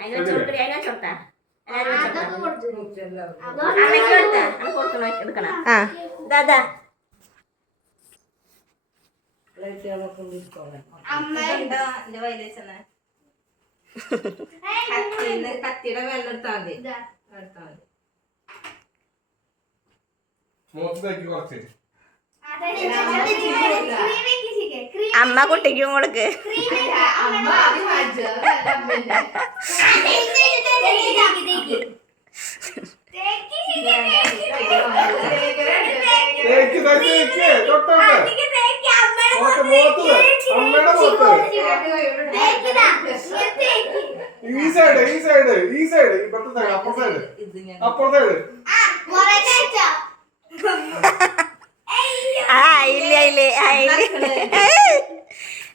അതിന് വെച്ചോട്ടെ അതിന് വെച്ചോട്ടാ അമ്മയ്ക്ക് കൊടുത്താ അത് കൊടുക്കണോ എടുക്കണം ആ ദാദാ കത്തിയുടെ വെള്ളം എടുത്താൽ മതി അമ്മ കുട്ടിക്കും കൊടുക്ക്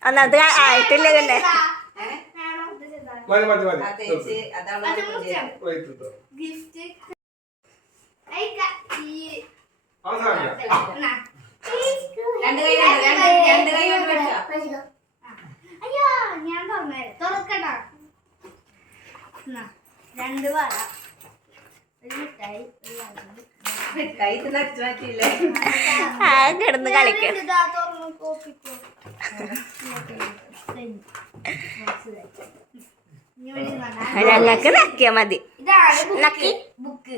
ഒന്നത് ആയിട്ടില്ല തന്നെ അയ്യോ ഞാൻ തുറക്കട്ടാ രണ്ട് വാഴ കിടന്ന് കളിക്കും ഞങ്ങൾക്ക് നക്കിയാ മതി നക്കി ബുക്ക്